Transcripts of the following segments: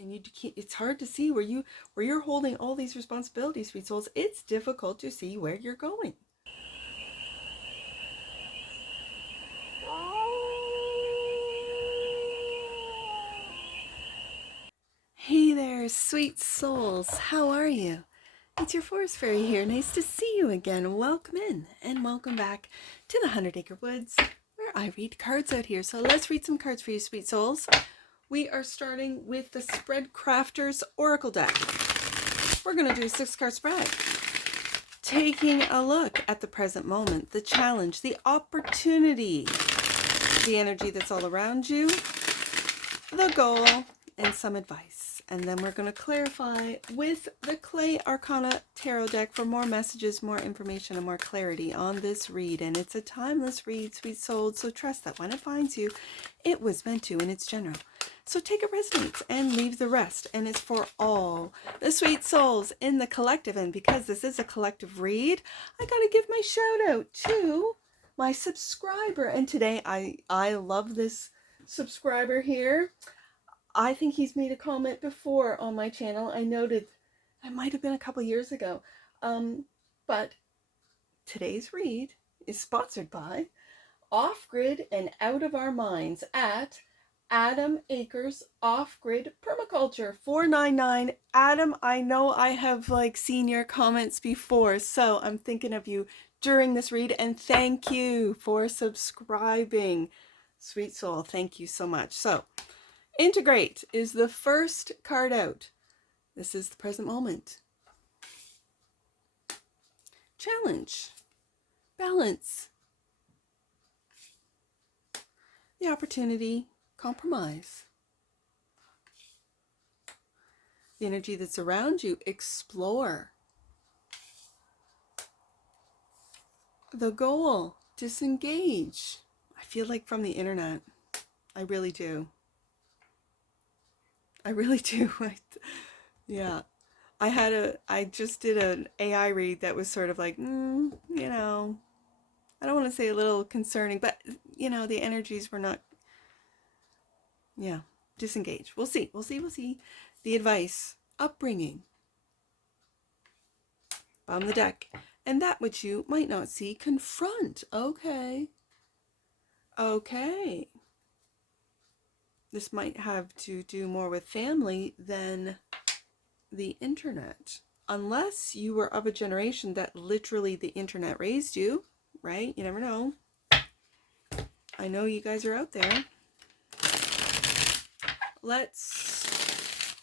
And you can't, it's hard to see where you're holding all these responsibilities, sweet souls. It's difficult to see where you're going. Hey there, sweet souls. How are you? It's your forest fairy here. Nice to see you again. Welcome in and welcome back to the 100 Acre Woods, where I read cards out here. So let's read some cards for you, sweet souls. We are starting with the Spread CRAFTER'S Oracle deck. We're going to do a 6-card spread. Taking a look at the present moment, the challenge, the opportunity, the energy that's all around you, the goal, and some advice. And then we're going to clarify with the Clay Arcana Tarot deck for more messages, more information, and more clarity on this read. And it's a timeless read, sweet souls, so trust that when it finds you, it was meant to, and it's general. So take it resonates and leave the rest. And it's for all the sweet souls in the collective. And because this is a collective read, I got to give my shout out to my subscriber. And today I love this subscriber here. I think he's made a comment before on my channel. I noted it might have been a couple years ago. But today's read is sponsored by Off Grid and Out of Our Minds at Adam Acres Off-Grid Permaculture, $4.99. Adam, I know I have seen your comments before, so I'm thinking of you during this read, and thank you for subscribing. Sweet soul, thank you so much. So, Integrate is the first card out. This is the present moment. Challenge. Balance. The opportunity. Compromise. The energy that's around you. Explore. The goal. Disengage. I feel like from the internet. I really do. I really do. Yeah. I just did an AI read that was sort of like, I don't want to say a little concerning, but, the energies were not, disengage. We'll see. The advice, upbringing, bottom of the deck, and that which you might not see, confront. Okay. This might have to do more with family than the internet. Unless you were of a generation that literally the internet raised you, right? You never know. I know you guys are out there. Let's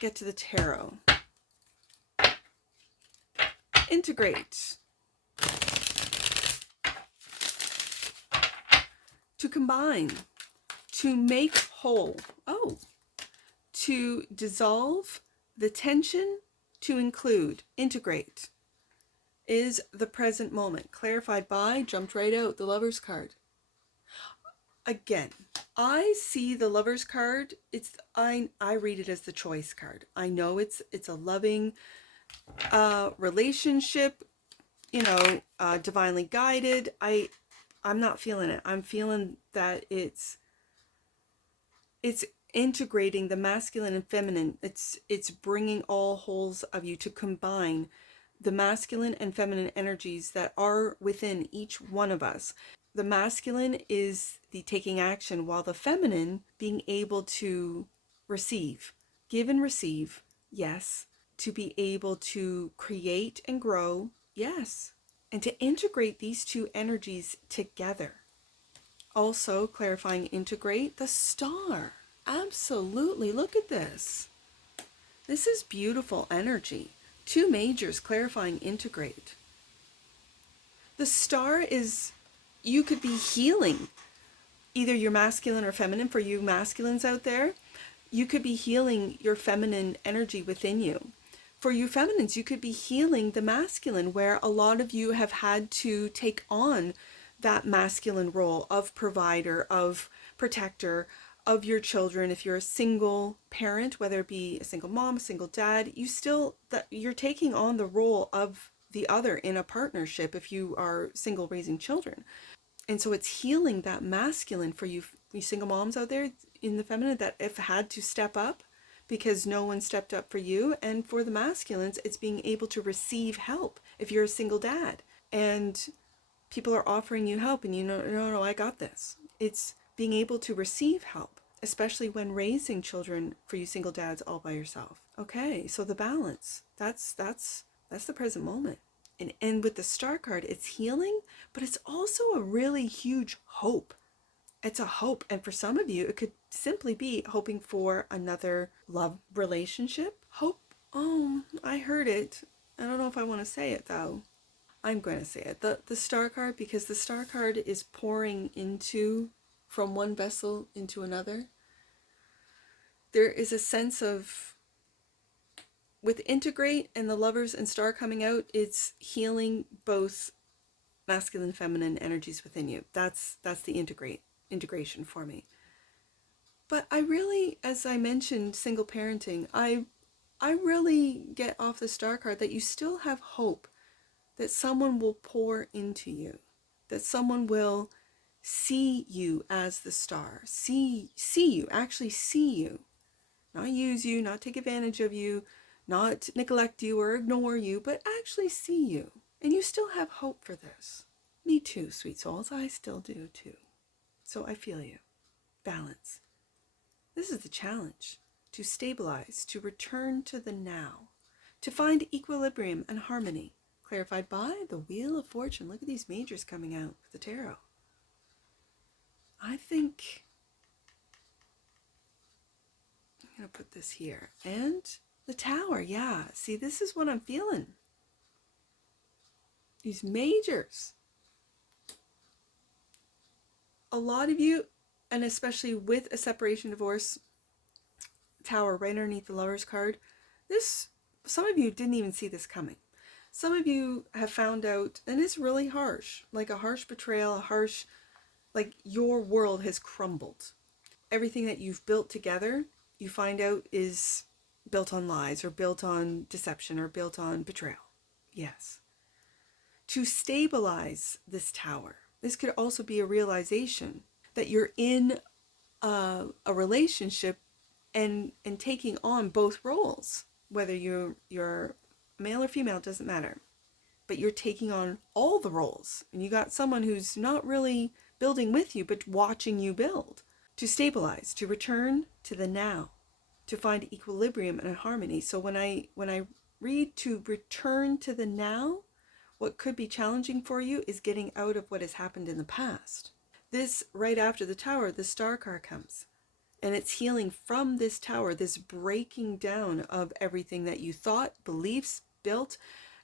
get to the tarot. Integrate. To combine. To make whole. To dissolve the tension, to include, integrate, is the present moment. Clarified by, jumped right out, the Lover's card. Again, I see the Lover's card, I read it as the choice card. I know it's a loving relationship, divinely guided. I'm not feeling it. I'm feeling that it's integrating the masculine and feminine. It's bringing all wholes of you to combine the masculine and feminine energies that are within each one of us. The masculine is the taking action, while the feminine being able to receive, give and receive, yes, to be able to create and grow, yes, and to integrate these two energies together. Also, clarifying integrate, the star. Absolutely. Look at this. This is beautiful energy. 2 majors clarifying integrate. The star is, you could be healing either your masculine or feminine. For you masculines out there, you could be healing your feminine energy within you. For you feminines, you could be healing the masculine, where a lot of you have had to take on that masculine role of provider, of protector of your children. If you're a single parent, whether it be a single mom, a single dad, you're taking on the role of the other in a partnership if you are single raising children. And so it's healing that masculine for you single moms out there in the feminine that have had to step up because no one stepped up for you. And for the masculines, it's being able to receive help if you're a single dad and people are offering you help and you know, no, I got this. It's being able to receive help, especially when raising children for you single dads all by yourself. Okay, so the balance, that's the present moment. And with the star card, it's healing, but it's also a really huge hope. It's a hope. And for some of you, it could simply be hoping for another love relationship. Hope. Oh, I heard it. I don't know if I want to say it though. I'm going to say it. The star card, because the star card is pouring into from one vessel into another. There is a sense of, with integrate and the lovers and star coming out, it's healing both masculine and feminine energies within you. That's the integration for me. But I really, as I mentioned, single parenting, I really get off the star card that you still have hope that someone will pour into you, that someone will see you as the star, see you, actually see you, not use you, not take advantage of you, not neglect you or ignore you, but actually see you. And you still have hope for this. Me too, sweet souls, I still do too. So I feel you. Balance. This is the challenge, to stabilize, to return to the now, to find equilibrium and harmony, clarified by the Wheel of Fortune. Look at these majors coming out with the tarot. I think I'm going to put this here. And the Tower, yeah. See, this is what I'm feeling. These majors. A lot of you, and especially with a separation, divorce, Tower right underneath the Lover's card, some of you didn't even see this coming. Some of you have found out, and it's really harsh, like a harsh betrayal, like your world has crumbled. Everything that you've built together, you find out is built on lies or built on deception or built on betrayal. Yes. To stabilize this Tower, this could also be a realization that you're in a relationship and taking on both roles, whether you're male or female, doesn't matter, but you're taking on all the roles, and you got someone who's not really building with you but watching you build. To stabilize, to return to the now, to find equilibrium and harmony. So when I read to return to the now, what could be challenging for you is getting out of what has happened in the past. This, right after the Tower, the Star card comes. And it's healing from this Tower, this breaking down of everything that you thought, beliefs, built,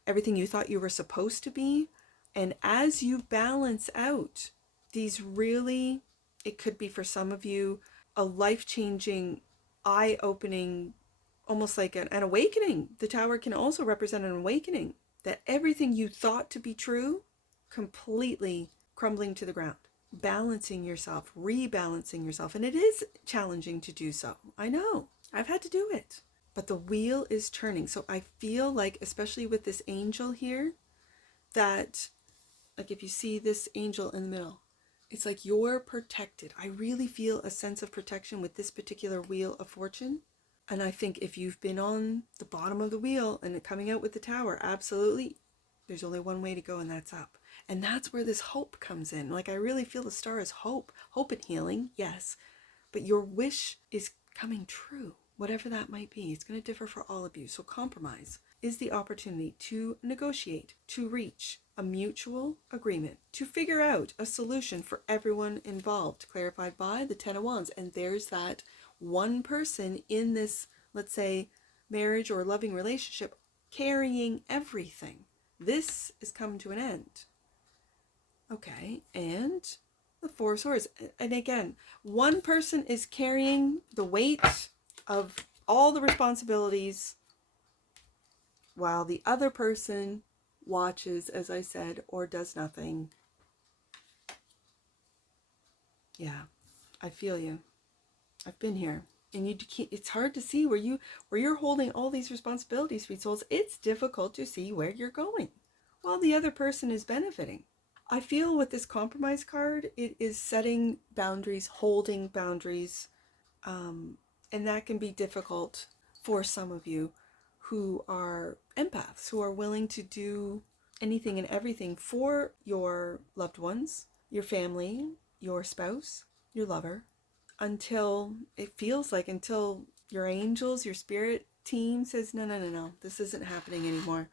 everything you thought you were supposed to be. And as you balance out these really, it could be for some of you, a life-changing, eye-opening, almost like an awakening. The Tower can also represent an awakening, that everything you thought to be true, completely crumbling to the ground. Balancing yourself, rebalancing yourself. And it is challenging to do so. I know. I've had to do it. But the wheel is turning. So I feel like, especially with this angel here, that, like if you see this angel in the middle, it's like you're protected. I really feel a sense of protection with this particular Wheel of Fortune. And I think if you've been on the bottom of the wheel and coming out with the Tower, absolutely, there's only one way to go, and that's up. And that's where this hope comes in. Like, I really feel the star is hope. Hope and healing, yes. But your wish is coming true, whatever that might be. It's going to differ for all of you. So compromise is the opportunity to negotiate, to reach a mutual agreement, to figure out a solution for everyone involved, clarified by the Ten of Wands. And there's that one person in this, let's say, marriage or loving relationship carrying everything. This is coming to an end. Okay, and the Four of Swords. And again, one person is carrying the weight of all the responsibilities while the other person watches, as I said, or does nothing. Yeah, I feel you. I've been here. And it's hard to see where you're holding all these responsibilities, sweet souls. It's difficult to see where you're going while the other person is benefiting. I feel with this compromise card, it is setting boundaries, holding boundaries, And that can be difficult for some of you who are empaths, who are willing to do anything and everything for your loved ones, your family, your spouse, your lover, until it feels like, until your angels, your spirit team says, no, no, no, no, this isn't happening anymore.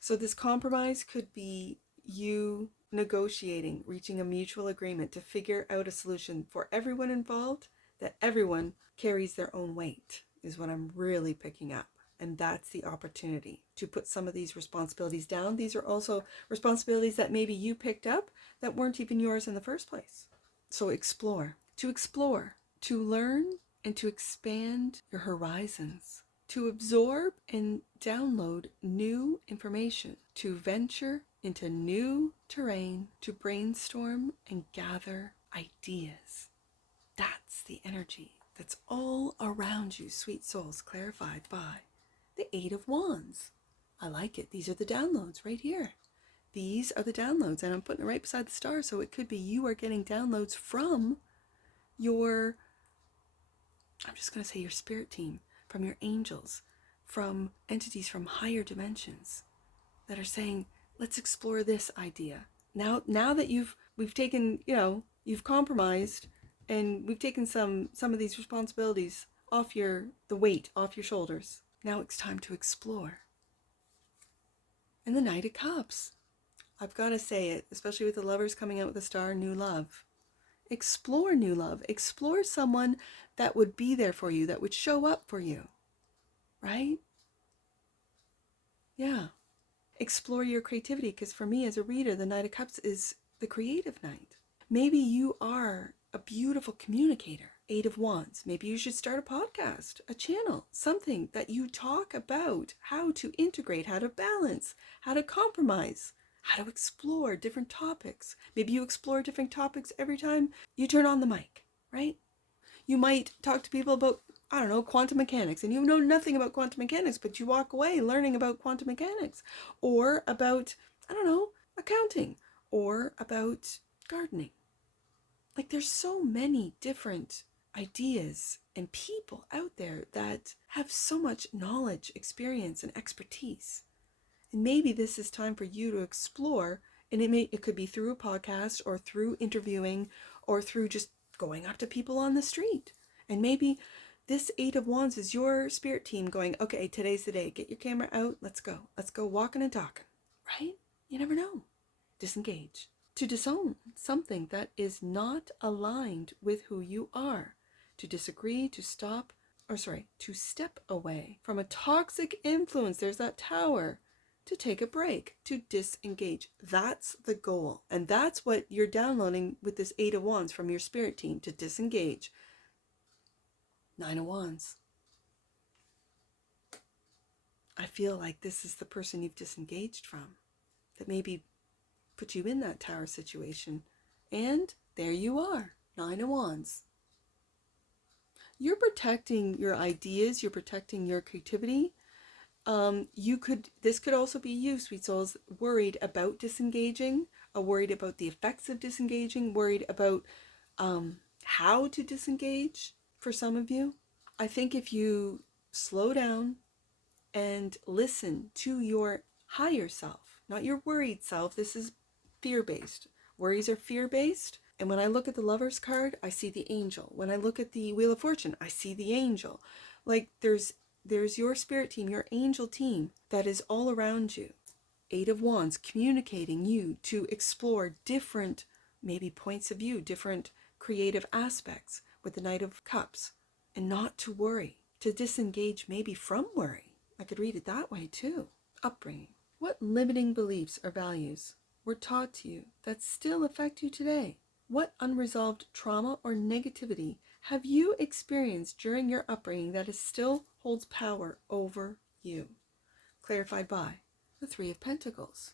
So this compromise could be you negotiating, reaching a mutual agreement to figure out a solution for everyone involved, that everyone carries their own weight, is what I'm really picking up. And that's the opportunity to put some of these responsibilities down. These are also responsibilities that maybe you picked up that weren't even yours in the first place. So explore, to learn and to expand your horizons, to absorb and download new information, to venture into new terrain, to brainstorm and gather ideas. That's the energy that's all around you, sweet souls, clarified by the Eight of Wands. I like it. These are the downloads right here. These are the downloads, and I'm putting it right beside the star, so it could be you are getting downloads from your, I'm just going to say your spirit team, from your angels, from entities from higher dimensions that are saying, let's explore this idea. Now that we've taken, you've compromised, and we've taken some of these responsibilities off the weight off your shoulders. Now it's time to explore. And the Knight of Cups. I've got to say it, especially with the lovers coming out with the star, new love. Explore new love. Explore someone that would be there for you, that would show up for you. Right? Yeah. Explore your creativity, because for me as a reader, the Knight of Cups is the creative knight. Maybe you are a beautiful communicator, Eight of Wands. Maybe you should start a podcast, a channel, something that you talk about how to integrate, how to balance, how to compromise, how to explore different topics. Maybe you explore different topics every time you turn on the mic, right? You might talk to people about, I don't know, quantum mechanics, and you know nothing about quantum mechanics, but you walk away learning about quantum mechanics, or about, I don't know, accounting, or about gardening. Like, there's so many different ideas and people out there that have so much knowledge, experience, and expertise. And maybe this is time for you to explore, and it could be through a podcast, or through interviewing, or through just going up to people on the street. And maybe this Eight of Wands is your spirit team going, okay, today's the day. Get your camera out. Let's go. Let's go walking and talking. Right? You never know. Disengage. To disown something that is not aligned with who you are. To disagree, to step away from a toxic influence. There's that Tower. To take a break, to disengage. That's the goal. And that's what you're downloading with this Eight of Wands from your spirit team, to disengage. Nine of Wands. I feel like this is the person you've disengaged from, that maybe put you in that Tower situation. And there you are, Nine of Wands. You're protecting your ideas, you're protecting your creativity. This could also be you, sweet souls, worried about disengaging, worried about the effects of disengaging, worried about how to disengage for some of you. I think if you slow down and listen to your higher self, not your worried self, this is fear-based. Worries are fear-based. And when I look at the Lover's card, I see the angel. When I look at the Wheel of Fortune, I see the angel. Like, there's your spirit team, your angel team that is all around you. Eight of Wands, communicating you to explore different, maybe points of view, different creative aspects with the Knight of Cups. And not to worry, to disengage maybe from worry. I could read it that way too. Upbringing. What limiting beliefs or values were taught to you that still affect you today? What unresolved trauma or negativity have you experienced during your upbringing that still holds power over you? Clarified by the Three of Pentacles.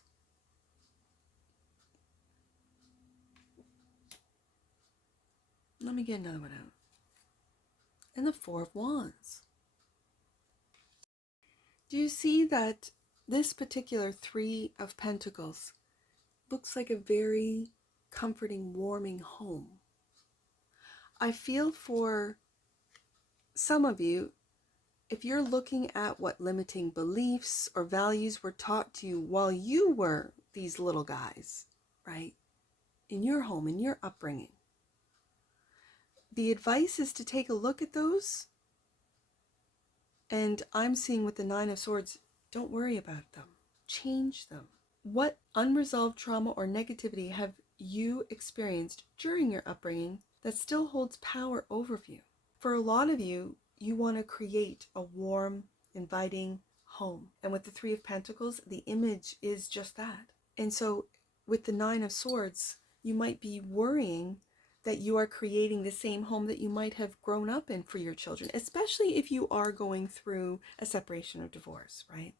Let me get another one out. And the Four of Wands. Do you see that this particular Three of Pentacles looks like a very comforting, warming home? I feel for some of you, if you're looking at what limiting beliefs or values were taught to you while you were these little guys, right, in your home, in your upbringing, the advice is to take a look at those. And I'm seeing with the Nine of Swords, don't worry about them. Change them. What unresolved trauma or negativity have you experienced during your upbringing that still holds power over you? For a lot of you, you want to create a warm, inviting home. And with the Three of Pentacles, the image is just that. And so with the Nine of Swords, you might be worrying that you are creating the same home that you might have grown up in for your children, especially if you are going through a separation or divorce, right?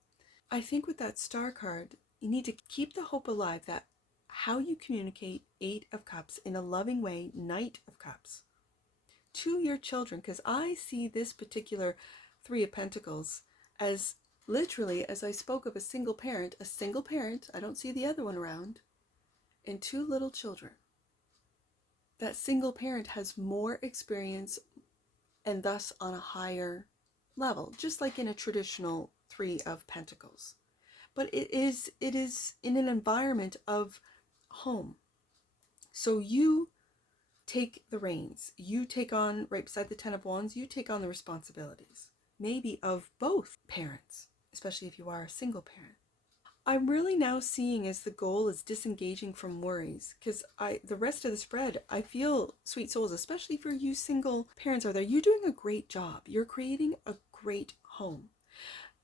I think with that Star card, you need to keep the hope alive that how you communicate Eight of Cups in a loving way, Knight of Cups, to your children, because I see this particular Three of Pentacles as literally, as I spoke of a single parent, I don't see the other one around, and two little children. That single parent has more experience and thus on a higher level, just like in a traditional Three of Pentacles. But it is in an environment of home. So you take the reins. You take on, right beside the Ten of Wands, you take on the responsibilities, maybe of both parents, especially if you are a single parent. I'm really now seeing as the goal is disengaging from worries, because the rest of the spread, I feel, sweet souls, especially for you single parents out there, you're doing a great job. You're creating a great home.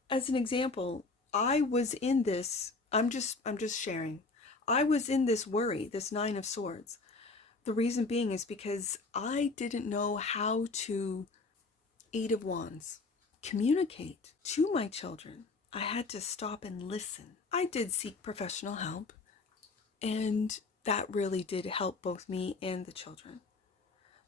As an example, I was in this, I'm just sharing. I was in this worry, this Nine of Swords. The reason being is because I didn't know how to, Eight of Wands, communicate to my children. I had to stop and listen. I did seek professional help, and that really did help both me and the children.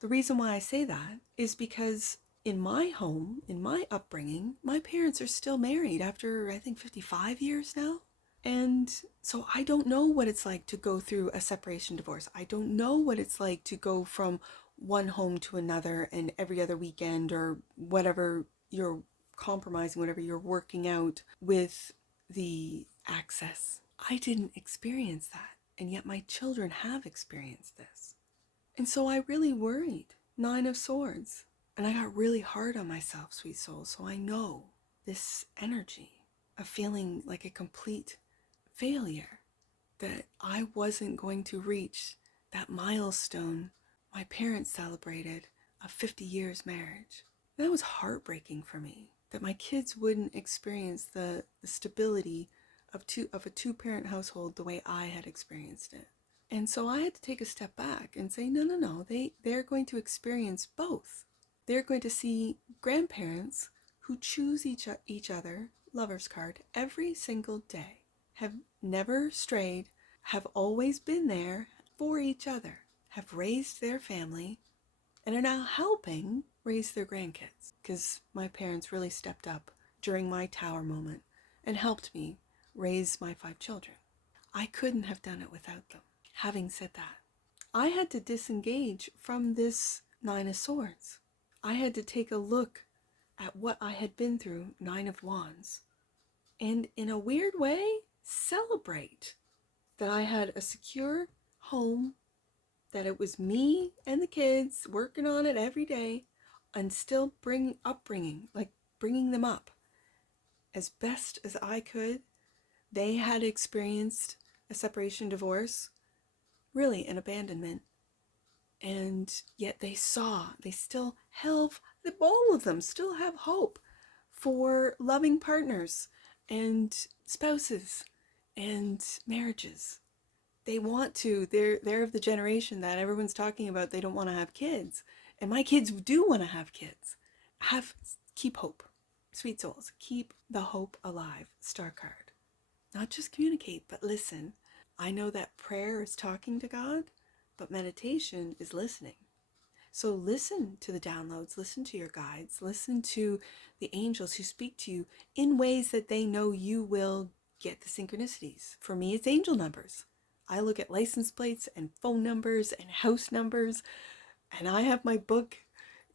The reason why I say that is because in my home, in my upbringing, my parents are still married after, I think, 55 years now. And so I don't know what it's like to go through a separation divorce. I don't know what it's like to go from one home to another and every other weekend or whatever you're compromising, whatever you're working out with the access. I didn't experience that, and yet my children have experienced this. And so I really worried. Nine of Swords. And I got really hard on myself, sweet soul. So I know this energy of feeling like a complete failure, that I wasn't going to reach that milestone my parents celebrated of 50 years marriage. And that was heartbreaking for me, that my kids wouldn't experience the stability of a two-parent household the way I had experienced it. And so I had to take a step back and say, no, they're going to experience both. They're going to see grandparents who choose each other, lover's card, every single day, have never strayed, have always been there for each other, have raised their family, and are now helping raise their grandkids. Because my parents really stepped up during my tower moment and helped me raise my 5 children. I couldn't have done it without them. Having said that, I had to disengage from this Nine of Swords. I had to take a look at what I had been through, Nine of Wands, and in a weird way, celebrate that I had a secure home, that it was me and the kids working on it every day, and still bringing them up as best as I could. They had experienced a separation, divorce, really an abandonment, and yet they still have, all of them still have hope for loving partners and spouses and marriages. They want to, they're of the generation that everyone's talking about, they don't want to have kids, and my kids do want to have kids. Keep hope, sweet souls, keep the hope alive. Star card. Not just communicate, but listen. I know that prayer is talking to God, but meditation is listening. So listen to the downloads, listen to your guides, listen to the angels who speak to you in ways that they know you will get the synchronicities. For me, it's angel numbers. I look at license plates and phone numbers and house numbers, and I have my book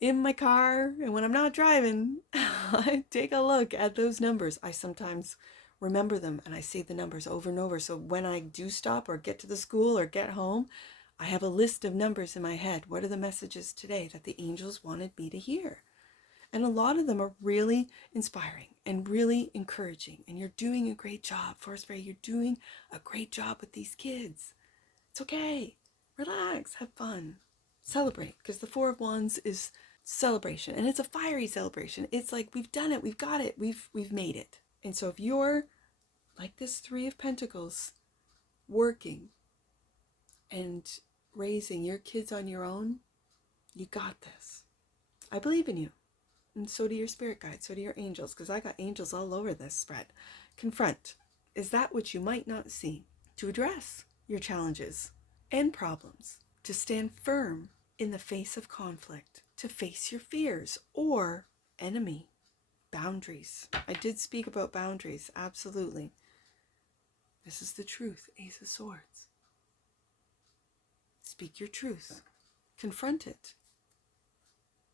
in my car and when I'm not driving, I take a look at those numbers. I sometimes remember them and I say the numbers over and over. So when I do stop or get to the school or get home, I have a list of numbers in my head. What are the messages today that the angels wanted me to hear? And a lot of them are really inspiring and really encouraging. And you're doing a great job, Forest Fairy. You're doing a great job with these kids. It's okay. Relax, have fun, celebrate. Because the Four of Wands is celebration, and it's a fiery celebration. It's like we've done it, we've got it, we've made it. And so if you're like this Three of Pentacles, working and raising your kids on your own, you got this. I believe in you. And so do your spirit guides, so do your angels, because I got angels all over this spread. Confront is that which you might not see, to address your challenges and problems, to stand firm in the face of conflict, to face your fears or enemy. Boundaries. I did speak about boundaries, absolutely. This is the truth, Ace of Swords. Speak your truth. Confront it.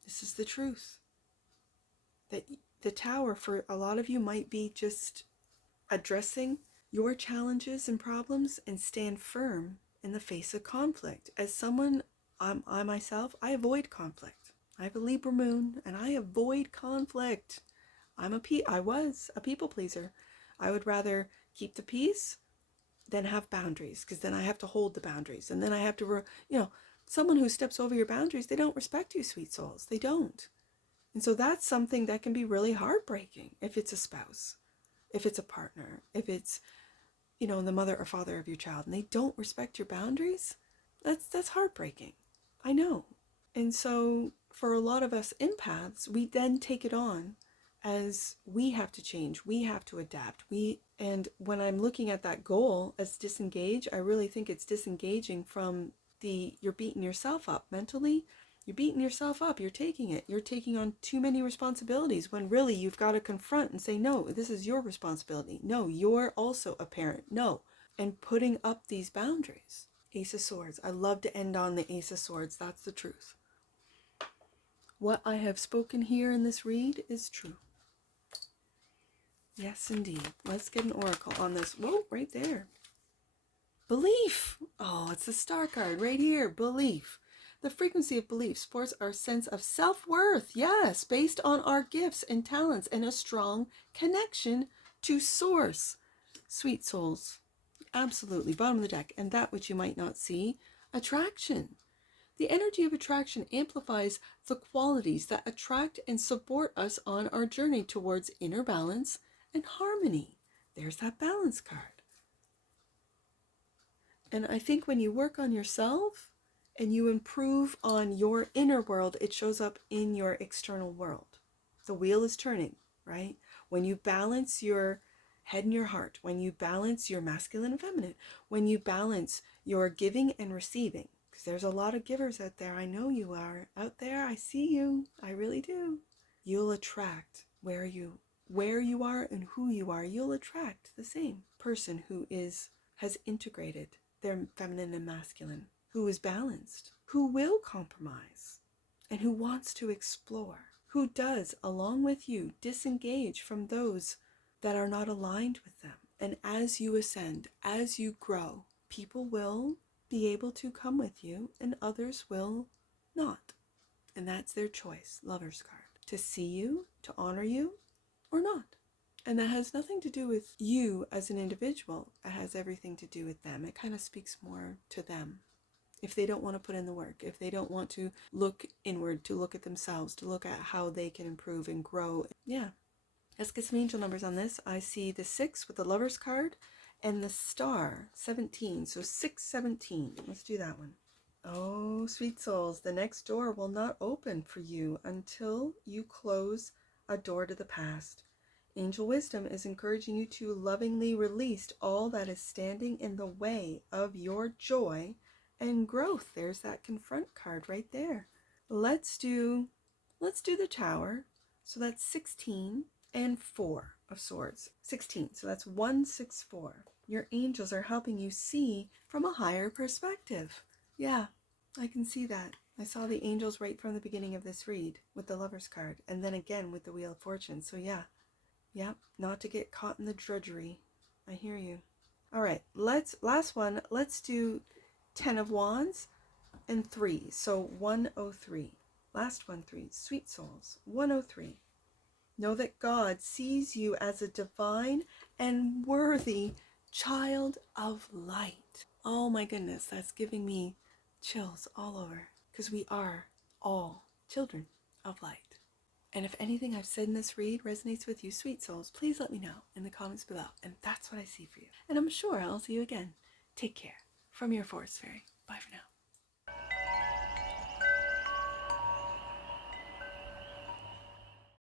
This is the truth. That the Tower for a lot of you might be just addressing your challenges and problems and stand firm in the face of conflict. As someone, I myself, I avoid conflict. I have a Libra moon and I avoid conflict. I was a people pleaser. I would rather keep the peace than have boundaries, because then I have to hold the boundaries. And then I have to, someone who steps over your boundaries, they don't respect you, sweet souls. They don't. And so that's something that can be really heartbreaking if it's a spouse, if it's a partner, if it's, the mother or father of your child, and they don't respect your boundaries. That's heartbreaking. I know. And so for a lot of us empaths, we then take it on as we have to change, we have to adapt. And when I'm looking at that goal as disengage, I really think it's disengaging from you're beating yourself up mentally. You're beating yourself up. You're taking it. You're taking on too many responsibilities when really you've got to confront and say, no, this is your responsibility. No, you're also a parent. No. And putting up these boundaries. Ace of Swords. I love to end on the Ace of Swords. That's the truth. What I have spoken here in this read is true. Yes, indeed. Let's get an oracle on this. Whoa, right there. Belief. Oh, it's the star card right here. Belief. The frequency of belief supports our sense of self-worth. Yes, based on our gifts and talents and a strong connection to source. Sweet souls. Absolutely. Bottom of the deck. And that which you might not see. Attraction. The energy of attraction amplifies the qualities that attract and support us on our journey towards inner balance and harmony. There's that balance card. And I think when you work on yourself and you improve on your inner world, it shows up in your external world. The wheel is turning, right? When you balance your head and your heart, when you balance your masculine and feminine, when you balance your giving and receiving, because there's a lot of givers out there. I know you are out there. I see you. I really do. You'll attract where you are and who you are. You'll attract the same person who has integrated their feminine and masculine, who is balanced, who will compromise, and who wants to explore, who does, along with you, disengage from those that are not aligned with them. And as you ascend, as you grow, people will be able to come with you and others will not. And that's their choice, Lover's card. To see you, to honor you, or not. And that has nothing to do with you as an individual. It has everything to do with them. It kind of speaks more to them. If they don't want to put in the work, if they don't want to look inward, to look at themselves, to look at how they can improve and grow. Yeah. Let's get some angel numbers on this. I see the 6 with the Lover's card and the star, 17. So 617. Let's do that one. Oh, sweet souls, the next door will not open for you until you close a door to the past. Angel wisdom is encouraging you to lovingly release all that is standing in the way of your joy and growth. There's that confront card right there. Let's do the Tower. So that's 16 and 4 of swords. 16. So that's 164. Your angels are helping you see from a higher perspective. Yeah, I can see that. I saw the angels right from the beginning of this read with the Lover's card, and then again with the Wheel of Fortune. So yeah, not to get caught in the drudgery. I hear you. All right, last one. Let's do 10 of Wands and 3. So 103. Last one, 3. Sweet souls. 103. Know that God sees you as a divine and worthy child of light. Oh my goodness, that's giving me chills all over, because we are all children of light. And if anything I've said in this read resonates with you, sweet souls, please let me know in the comments below. And that's what I see for you. And I'm sure I'll see you again. Take care. From your Forest Fairy. Bye for now.